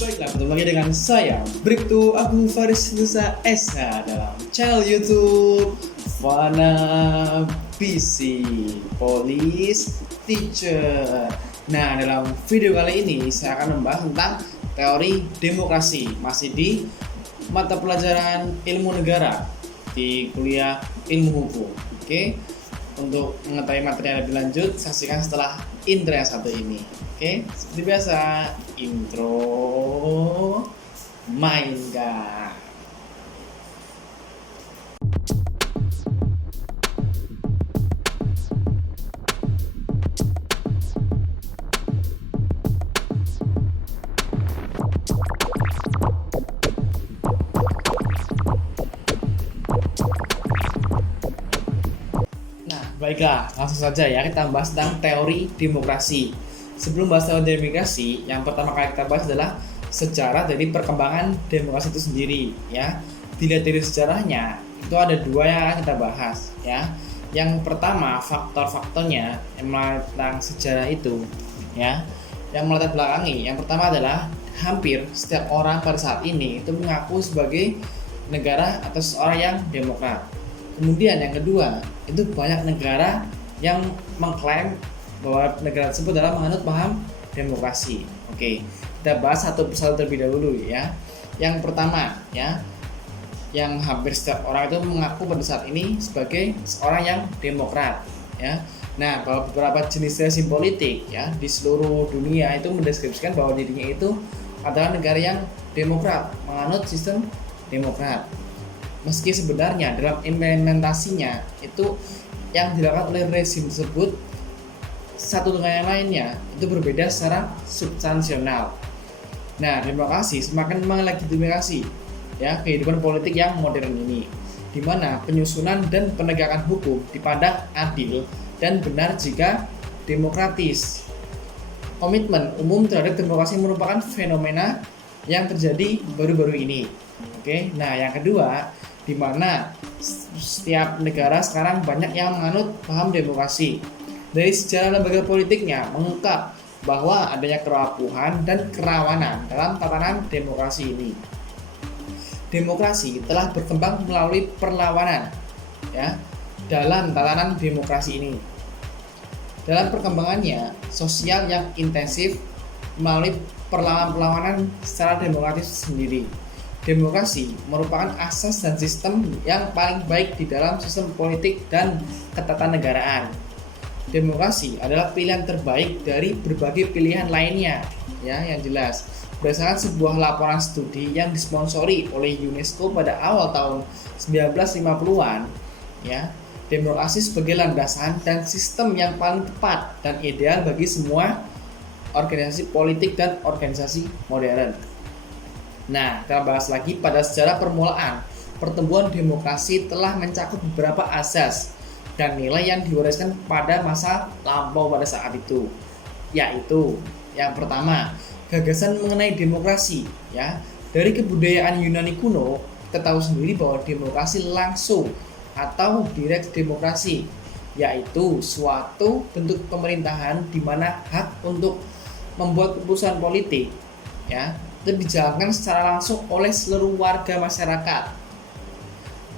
Baiklah, ketemu lagi dengan saya Bribtu Abu Faris Nusa Esa dalam channel YouTube Fana BC Police Teacher. Nah, dalam video kali ini saya akan membahas tentang teori demokrasi, masih di mata pelajaran ilmu negara di kuliah ilmu hukum. Oke, untuk mengetahui materi yang lebih lanjut, saksikan setelah intro yang satu ini. Oke, seperti biasa, intro mainkan. Nah, baiklah, langsung saja ya kita bahas tentang teori demokrasi. Sebelum bahas teori demokrasi, yang pertama kali kita bahas adalah sejarah dari perkembangan demokrasi itu sendiri, ya. Dilihat dari sejarahnya, itu ada dua yang akan kita bahas, ya. Yang pertama, faktor-faktornya yang tentang sejarah itu, ya. Yang melatar belakangi, yang pertama adalah hampir setiap orang pada saat ini itu mengaku sebagai negara atau seorang yang demokrat. Kemudian yang kedua, itu banyak negara yang mengklaim bahwa negara tersebut adalah menganut paham demokrasi. Oke, kita bahas satu persatu terlebih dahulu ya. Yang pertama ya, yang hampir setiap orang itu mengaku pada saat ini sebagai seorang yang demokrat ya. Nah, bahwa beberapa jenis rezim politik ya di seluruh dunia itu mendeskripsikan bahwa dirinya itu adalah negara yang demokrat, menganut sistem demokrat. Meski sebenarnya dalam implementasinya itu yang dilakukan oleh rezim tersebut satu dengan yang lainnya itu berbeda secara substansional. Nah, demokrasi semakin melegitimasi ya kehidupan politik yang modern ini, di mana penyusunan dan penegakan hukum dipandang adil dan benar jika demokratis. Komitmen umum terhadap demokrasi merupakan fenomena yang terjadi baru-baru ini. Oke, nah yang kedua, di mana setiap negara sekarang banyak yang menganut paham demokrasi. Dari sejarah lembaga politiknya mengungkap bahwa adanya kerapuhan dan kerawanan dalam tatanan demokrasi ini. Demokrasi telah berkembang melalui perlawanan ya dalam tatanan demokrasi ini. Dalam perkembangannya sosial yang intensif melalui perlawanan secara demokratis sendiri. Demokrasi merupakan asas dan sistem yang paling baik di dalam sistem politik dan ketatanegaraan. Demokrasi adalah pilihan terbaik dari berbagai pilihan lainnya, ya yang jelas. Berdasarkan sebuah laporan studi yang disponsori oleh UNESCO pada awal tahun 1950-an, ya, demokrasi sebagai landasan dan sistem yang paling tepat dan ideal bagi semua organisasi politik dan organisasi modern. Nah, kita bahas lagi pada sejarah permulaan. Pertumbuhan demokrasi telah mencakup beberapa asas dan nilai yang diwariskan pada masa lampau pada saat itu, yaitu yang pertama, gagasan mengenai demokrasi ya. Dari kebudayaan Yunani kuno, kita tahu sendiri bahwa demokrasi langsung atau direct demokrasi, yaitu suatu bentuk pemerintahan di mana hak untuk membuat keputusan politik ya itu dijalankan secara langsung oleh seluruh warga masyarakat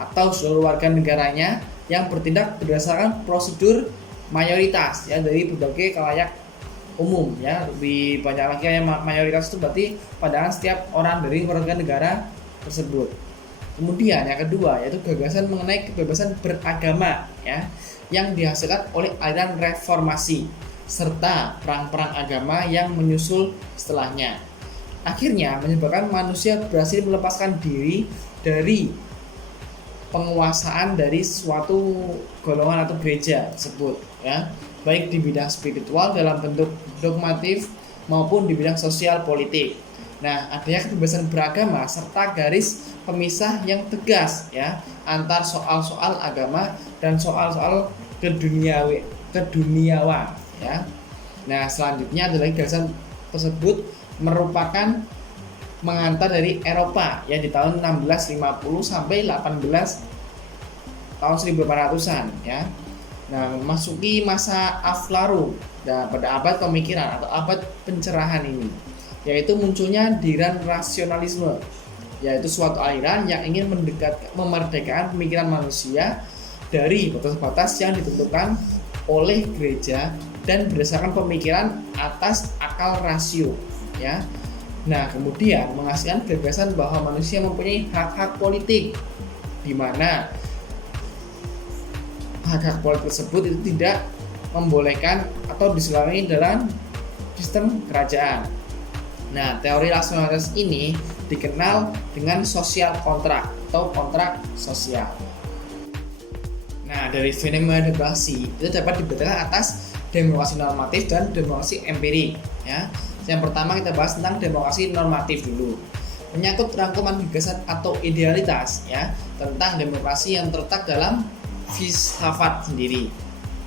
atau seluruh warga negaranya yang bertindak berdasarkan prosedur mayoritas ya dari berbagai khalayak umum ya. Lebih banyak lagi yang mayoritas itu berarti pandangan setiap orang dari warga negara tersebut. Kemudian yang kedua yaitu gagasan mengenai kebebasan beragama ya yang dihasilkan oleh aliran reformasi serta perang-perang agama yang menyusul setelahnya. Akhirnya menyebabkan manusia berhasil melepaskan diri dari penguasaan dari suatu golongan atau gereja tersebut ya, baik di bidang spiritual dalam bentuk dogmatif maupun di bidang sosial politik. Nah, adanya kebebasan beragama serta garis pemisah yang tegas ya antar soal-soal agama dan soal-soal keduniawan ya. Nah, selanjutnya adalah gagasan tersebut merupakan mengantar dari Eropa ya di tahun 1650 sampai 18 tahun 1800-an ya. Nah, memasuki masa Aflaru pada abad pemikiran atau abad pencerahan ini. yaitu munculnya aliran rasionalisme, yaitu suatu aliran yang ingin memerdekakan pemikiran manusia dari batas-batas yang ditentukan oleh gereja dan berdasarkan pemikiran atas akal rasio, ya. Nah, kemudian menghasilkan gagasan bahwa manusia mempunyai hak-hak politik, di mana hak-hak politik tersebut itu tidak membolehkan atau diselami dalam sistem kerajaan. Nah, teori rasionalitas ini dikenal dengan sosial kontrak atau kontrak sosial. Nah, dari fenomena demokrasi itu dapat dibedakan atas demokrasi normatif dan demokrasi empirik, ya. Yang pertama kita bahas tentang demokrasi normatif dulu. Menyangkut rangkuman gagasan atau idealitas, ya, tentang demokrasi yang terletak dalam filsafat sendiri.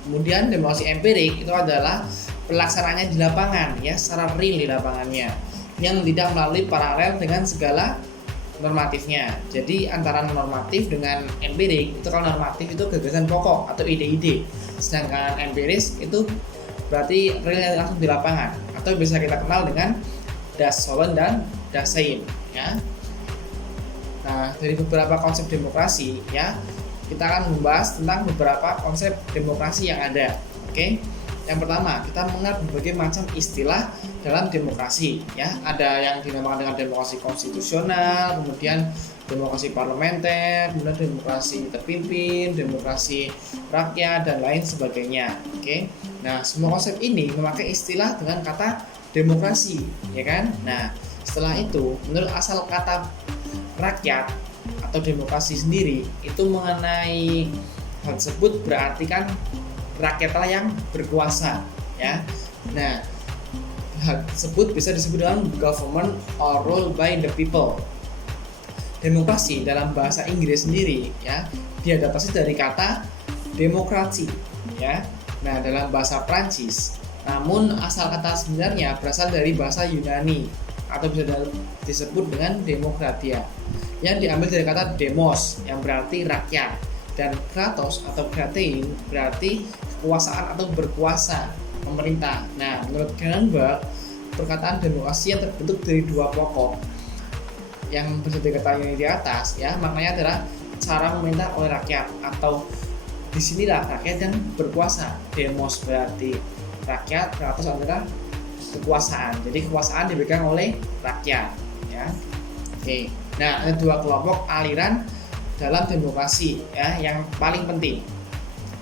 Kemudian demokrasi empirik itu adalah pelaksanaannya di lapangan, ya, secara real di lapangannya, yang tidak melalui paralel dengan segala normatifnya. Jadi antara normatif dengan empirik itu, kalau normatif itu gagasan pokok atau ide-ide, sedangkan empiris itu berarti real langsung di lapangan, atau bisa kita kenal dengan das Solon dan das Sein, ya. Nah, dari beberapa konsep demokrasi, ya, kita akan membahas tentang beberapa konsep demokrasi yang ada. Oke. Yang pertama, kita mengenal berbagai macam istilah dalam demokrasi, ya. Ada yang dinamakan dengan demokrasi konstitusional, kemudian demokrasi parlementer, kemudian demokrasi terpimpin, demokrasi rakyat, dan lain sebagainya. Oke. Nah, semua konsep ini memakai istilah dengan kata demokrasi, ya kan? Nah, setelah itu, menurut asal kata rakyat atau demokrasi sendiri, itu mengenai hal tersebut berarti kan rakyatlah yang berkuasa, ya. Nah, hal tersebut bisa disebut dengan government or rule by the people. Demokrasi dalam bahasa Inggris sendiri, ya, diadaptasi dari kata demokrasi, ya. Nah, dalam bahasa Prancis, namun asal kata sebenarnya berasal dari bahasa Yunani atau bisa disebut dengan demokratia, yang diambil dari kata demos yang berarti rakyat, dan kratos atau kratein berarti kekuasaan atau berkuasa, pemerintah. Nah, menurut Kernenberg, perkataan demokrasi yang terbentuk dari dua pokok yang bisa diketahui di atas, ya, maknanya adalah cara memerintah oleh rakyat, atau disinilah rakyat yang berkuasa. Demos berarti rakyat, kratos adalah kekuasaan. Jadi kekuasaan dipegang oleh rakyat, ya. Oke. Nah, ada dua kelompok aliran dalam demokrasi, ya, yang paling penting,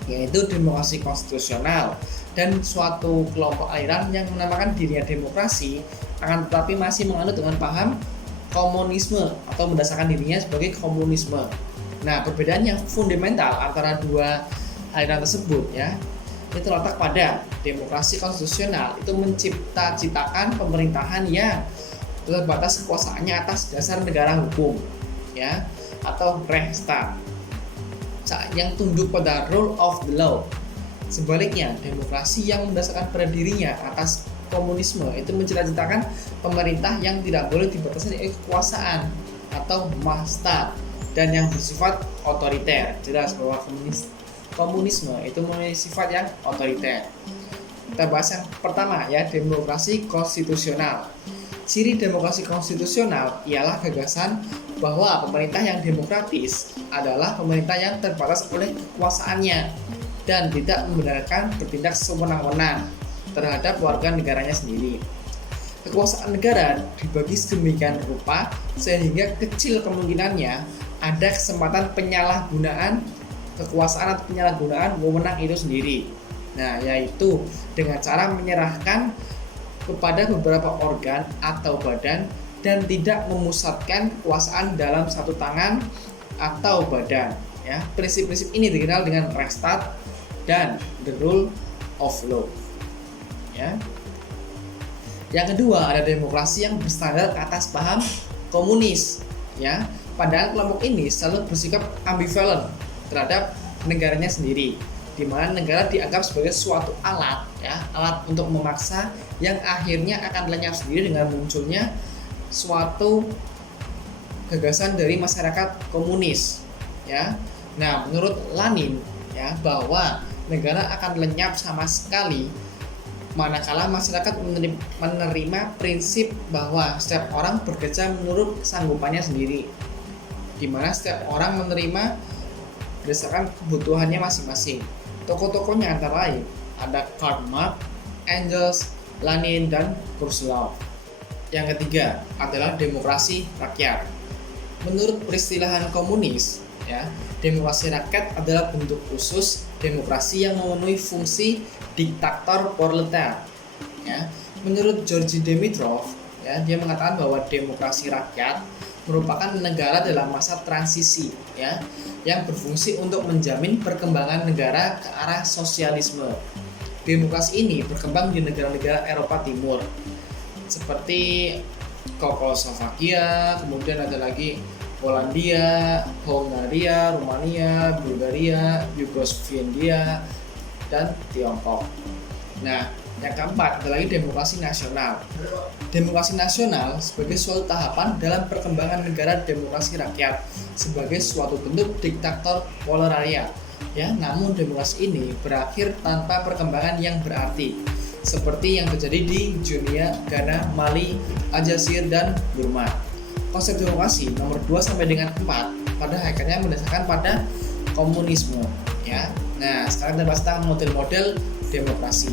yaitu demokrasi konstitusional dan suatu kelompok aliran yang menamakan dirinya demokrasi akan tetapi masih menganut dengan paham komunisme atau mendasarkan dirinya sebagai komunisme. Nah, perbedaannya fundamental antara dua aliran tersebut, ya, itu terletak pada demokrasi konstitusional itu menciptakan pemerintahan yang terbatas kekuasaannya atas dasar negara hukum, ya, atau Rechtsstaat, yang tunduk pada rule of the law. Sebaliknya, demokrasi yang mendasarkan pada dirinya atas komunisme itu menciptakan pemerintah yang tidak boleh dibatasi oleh kekuasaan atau Machtstaat, dan yang bersifat otoriter. Jelas bahwa komunisme itu memiliki sifat yang otoriter. Kita bahas yang pertama, ya, demokrasi konstitusional. Ciri demokrasi konstitusional ialah gagasan bahwa pemerintah yang demokratis adalah pemerintah yang terbatas oleh kekuasaannya dan tidak membenarkan bertindak sewenang-wenang terhadap warga negaranya sendiri. Kekuasaan negara dibagi sedemikian rupa sehingga kecil kemungkinannya ada kesempatan penyalahgunaan kekuasaan atau penyalahgunaan wewenang itu sendiri. Nah, yaitu dengan cara menyerahkan kepada beberapa organ atau badan dan tidak memusatkan kekuasaan dalam satu tangan atau badan, ya. Prinsip-prinsip ini dikenal dengan Rechtsstaat dan the rule of law, ya. Yang kedua, ada demokrasi yang berstandar atas paham komunis, ya. Padahal kelompok ini selalu bersikap ambivalen terhadap negaranya sendiri, di mana negara dianggap sebagai suatu alat, ya, alat untuk memaksa yang akhirnya akan lenyap sendiri dengan munculnya suatu gagasan dari masyarakat komunis, ya. Nah, menurut Lenin, ya, bahwa negara akan lenyap sama sekali manakala masyarakat menerima prinsip bahwa setiap orang bekerja menurut kesanggupannya sendiri, di mana setiap orang menerima berdasarkan kebutuhannya masing-masing. Tokoh-tokohnya antara lain ada Karl Marx, Engels, Lenin, dan Khrushchev. Yang ketiga adalah demokrasi rakyat. Menurut peristilahan komunis, demokrasi rakyat adalah bentuk khusus demokrasi yang memenuhi fungsi diktator proletar. Menurut Georgi Dimitrov, dia mengatakan bahwa demokrasi rakyat merupakan negara dalam masa transisi, yang berfungsi untuk menjamin perkembangan negara ke arah sosialisme. Demokrasi ini berkembang di negara-negara Eropa Timur, seperti Czechoslovakia, kemudian ada lagi Polandia, Hongaria, Rumania, Bulgaria, Yugoslavia, dan Tiongkok. Nah, yang keempat adalah demokrasi nasional. Demokrasi nasional sebagai suatu tahapan dalam perkembangan negara demokrasi rakyat sebagai suatu bentuk diktator proletariat. Namun demokrasi ini berakhir tanpa perkembangan yang berarti, seperti yang terjadi di Guinea, Ghana, Mali, Aljazair, dan Burma. Konsep demokrasi nomor 2 sampai dengan 4 pada hakikatnya mendasarkan pada komunisme. Nah, sekarang kita bahas tentang model-model demokrasi.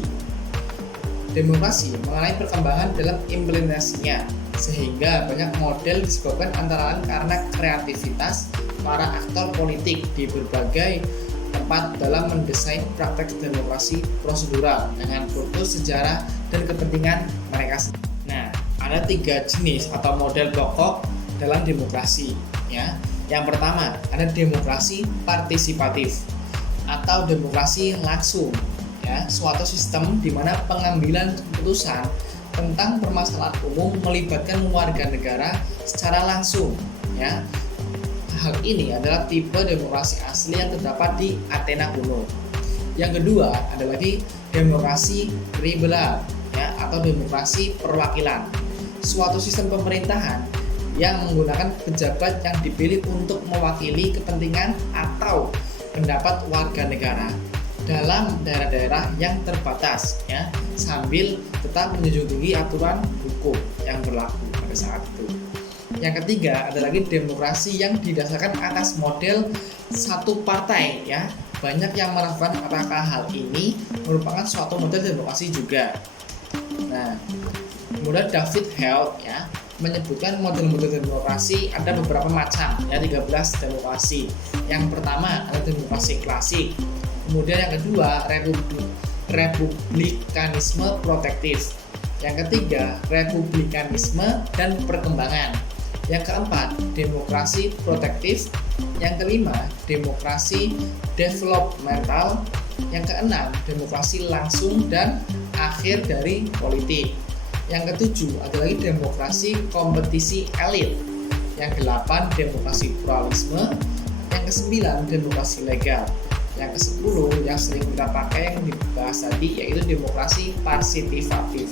Demokrasi mengalami perkembangan dalam implementasinya, sehingga banyak model disebabkan antara lain karena kreativitas para aktor politik di berbagai tempat dalam mendesain praktek demokrasi prosedural dengan kultus sejarah dan kepentingan mereka sendiri. Nah, ada 3 jenis atau model pokok dalam demokrasi. Yang pertama ada demokrasi partisipatif atau demokrasi langsung. Suatu sistem di mana pengambilan keputusan tentang permasalahan umum melibatkan warga negara secara langsung. Hal ini adalah tipe demokrasi asli yang terdapat di Athena kuno. Yang kedua ada lagi demokrasi liberal, atau demokrasi perwakilan. Suatu sistem pemerintahan yang menggunakan pejabat yang dipilih untuk mewakili kepentingan atau pendapat warga negara dalam daerah-daerah yang terbatas, sambil tetap menjunjung tinggi aturan hukum yang berlaku pada saat itu. Yang ketiga ada lagi demokrasi yang didasarkan atas model satu partai. Banyak yang melakukan apakah hal ini merupakan suatu model demokrasi juga. Nah, kemudian David Held menyebutkan model-model demokrasi ada beberapa macam, 13 demokrasi. Yang pertama adalah demokrasi klasik. Kemudian yang kedua republikanisme protektif. Yang ketiga republikanisme dan perkembangan. Yang keempat demokrasi protektif. Yang kelima demokrasi developmental. Yang keenam demokrasi langsung dan akhir dari politik. Yang ketujuh ada lagi demokrasi kompetisi elit. Yang kedelapan demokrasi pluralisme. Yang kesembilan demokrasi legal. Yang ke-10 yang sering kita pakai yang dibahas tadi yaitu demokrasi partisipatif.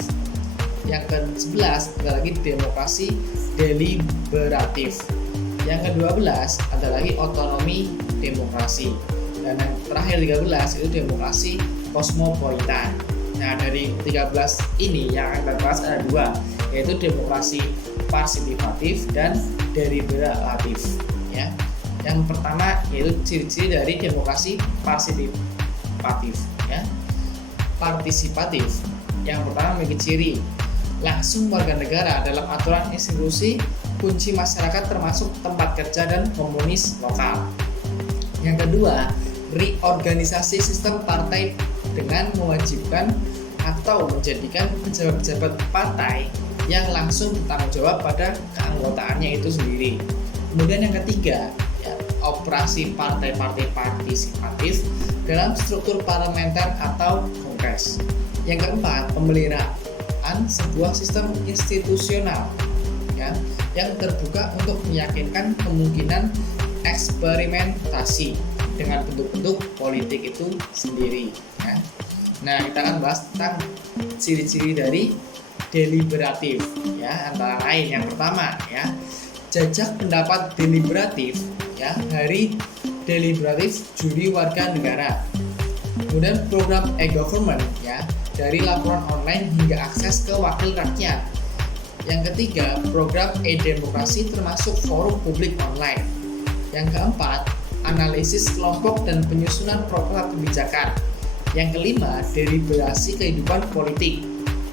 Yang ke-11 ada lagi demokrasi deliberatif. Yang ke-12 ada lagi otonomi demokrasi. Dan yang terakhir 13 itu demokrasi kosmopolitan. Nah, dari 13 ini yang akan kita bahas ada 2, yaitu demokrasi partisipatif dan deliberatif. Yang pertama yaitu ciri-ciri dari demokrasi partisipatif. Partisipatif yang pertama memiliki ciri langsung warga negara dalam aturan institusi kunci masyarakat termasuk tempat kerja dan komunis lokal. Yang kedua, reorganisasi sistem partai dengan mewajibkan atau menjadikan pejabat-pejabat partai yang langsung bertanggung jawab pada keanggotaannya itu sendiri. Kemudian yang ketiga, operasi partai-partai partisipatif dalam struktur parlementer atau kongres. Yang keempat, pemeliharaan sebuah sistem institusional yang terbuka untuk meyakinkan kemungkinan eksperimentasi dengan bentuk-bentuk politik itu sendiri. Nah, kita akan bahas tentang ciri-ciri dari deliberatif, antara lain yang pertama jajak pendapat deliberatif, hari deliberatif juri warga negara. Kemudian program e-government, dari laporan online hingga akses ke wakil rakyat. Yang ketiga, program e-demokrasi termasuk forum publik online. Yang keempat, analisis kelompok dan penyusunan program kebijakan. Yang kelima, deliberasi kehidupan politik.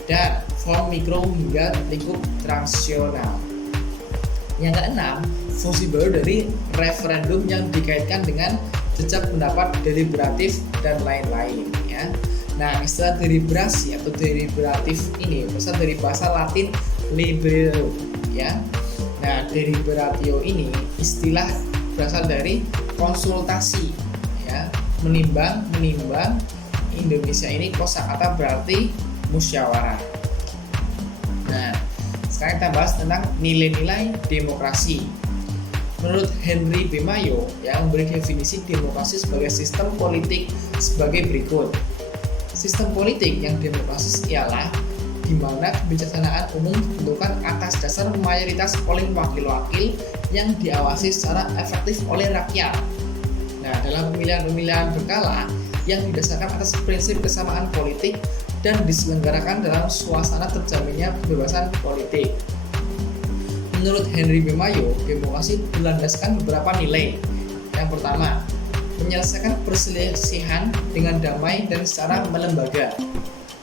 Dan form mikro hingga lingkup transnasional. Yang keenam, fungsi baru dari referendum yang dikaitkan dengan jejak pendapat deliberatif dan lain-lain ya. Nah, istilah deliberasi atau deliberatif ini berasal dari bahasa Latin liberio ya. Nah, deliberatio ini istilah berasal dari konsultasi ya, menimbang. Indonesia ini kosakata berarti musyawarah. Nah, sekarang kita bahas tentang nilai-nilai demokrasi. Menurut Henry B. Mayo yang memberi definisi demokrasi sebagai sistem politik sebagai berikut. Sistem politik yang demokratis ialah di mana kebijaksanaan umum ditentukan atas dasar mayoritas oleh wakil-wakil yang diawasi secara efektif oleh rakyat. Nah, dalam pemilihan-pemilihan berkala yang didasarkan atas prinsip kesamaan politik dan diselenggarakan dalam suasana terjaminnya kebebasan politik. Menurut Henry B. Mayo, demokrasi berlandaskan beberapa nilai. Yang pertama, menyelesaikan perselisihan dengan damai dan secara melembaga.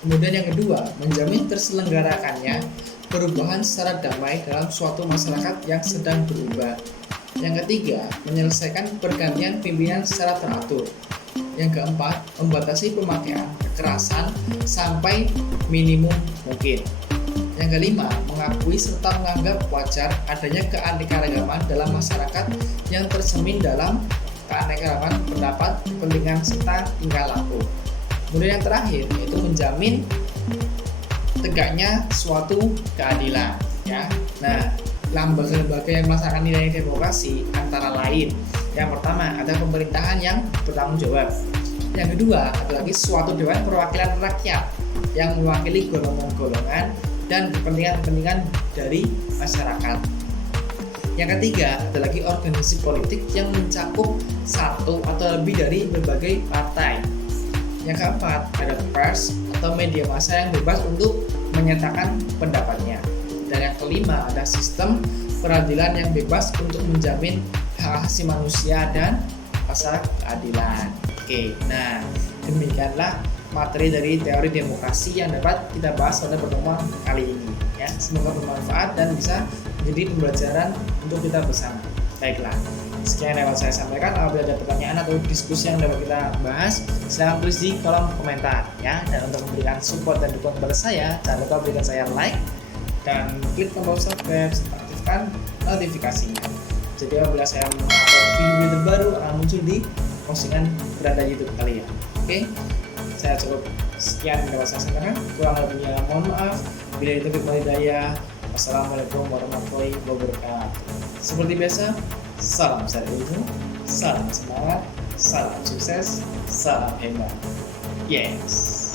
Kemudian yang kedua, menjamin terselenggarakannya perubahan secara damai dalam suatu masyarakat yang sedang berubah. Yang ketiga, menyelesaikan pergantian pimpinan secara teratur. Yang keempat, membatasi pemakaian kekerasan sampai minimum mungkin. Yang kelima, mengakui serta menganggap wajar adanya keanekaragaman dalam masyarakat yang tercermin dalam keanekaragaman pendapat, kepentingan, serta tingkah laku. Kemudian yang terakhir, yaitu menjamin tegaknya suatu keadilan. Ya. Nah, lembaga-lembaga yang melaksanakan nilai demokrasi antara lain, yang pertama ada pemerintahan yang bertanggung jawab. Yang kedua, ada lagi suatu dewan perwakilan rakyat yang mewakili golongan-golongan dan kepentingan-kepentingan dari masyarakat. Yang ketiga, ada lagi organisasi politik yang mencakup satu atau lebih dari berbagai partai. Yang keempat, ada pers atau media massa yang bebas untuk menyatakan pendapatnya. Dan yang kelima, ada sistem peradilan yang bebas untuk menjamin hak asasi manusia dan rasa keadilan. Oke, nah demikianlah materi dari teori demokrasi yang dapat kita bahas pada pertemuan kali ini ya. Semoga bermanfaat dan bisa menjadi pembelajaran untuk kita bersama. Baiklah, sekian yang dapat saya sampaikan. Apabila ada pertanyaan atau diskusi yang dapat kita bahas, silahkan tulis di kolom komentar ya. Dan untuk memberikan support dan dukungan kepada saya, jangan lupa berikan saya like dan klik tombol subscribe serta aktifkan notifikasinya. Jadi apabila saya mengupload video terbaru akan muncul di postingan beranda YouTube kalian. Oke, saya cukup sekian yang dapat saya sampaikan. Kurang lebihnya mohon maaf. Bila itu hidayah. Wassalamualaikum warahmatullahi wabarakatuh. Seperti biasa, salam ilmu, salam semangat, salam sukses, salam hebat. Yes.